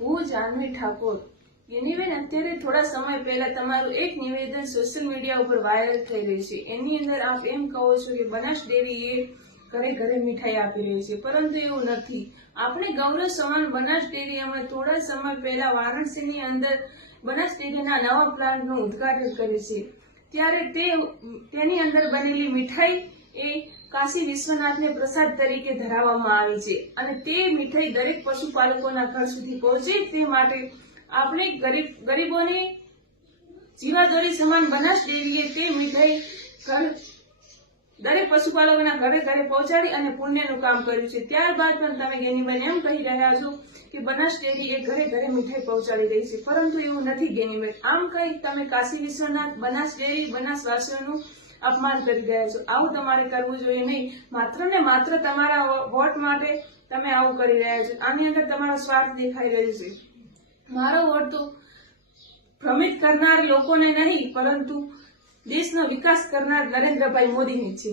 હું જાહ્નવી ઠાકોર યુનિબેન અત્યારે થોડા સમય પહેલા તમારું એક નિવેદન સોશિયલ મીડિયા ઉપર વાયરલ થઈ રહ્યું છે એની અંદર આપ એમ કહો છો કે બનાસ ડેરી એ ઘરે ઘરે મીઠાઈ આપી રહી છે પરંતુ એવું નથી આપણે ગૌરવ સમાન બનાસ ડેરી થોડા સમય પહેલા વારાણસીની અંદર બનાસ ડેરીના નવા પ્લાન્ટનું ઉદઘાટન કર્યું છે ત્યારે તે તેની અંદર બનેલી મીઠાઈ એ કાશી વિશ્વનાથને પ્રસાદ તરીકે ધરાવવામાં આવી છે અને તે મીઠાઈ દરેક પશુપાલકોના ઘર સુધી પહોંચે તે માટે આપણે ગરીબ ગરીબોને જીવાદોરી સમાન બનાસ દેવીએ તે મીઠાઈ ઘર દરેક પશુપાલકોના ઘરે ઘરે પહોંચાડી અને પુણ્યનું કામ કર્યું છે ત્યારબાદ પણ તમે ગેનીબેન એમ કહી રહ્યા છો કે બનાસ ડેરી એ ઘરે ઘરે મીઠાઈ પહોંચાડી રહી છે પરંતુ એવું નથી ગેનીબેન આમ કહી તમે કાશી વિશ્વનાથ બનાસ ડેરી બનાસવાસીઓનું અપમાન કરી રહ્યા છો આવું તમારે કરવું જોઈએ નહીં માત્ર ને માત્ર તમારા વોટ માટે તમે આવું કરી રહ્યા છો આની અંદર તમારો સ્વાર્થ દેખાઈ રહ્યો છે મારો વોટ તો ભ્રમિત કરનાર લોકોને નહીં પરંતુ દેશનો વિકાસ કરનાર નરેન્દ્રભાઈ મોદીની છે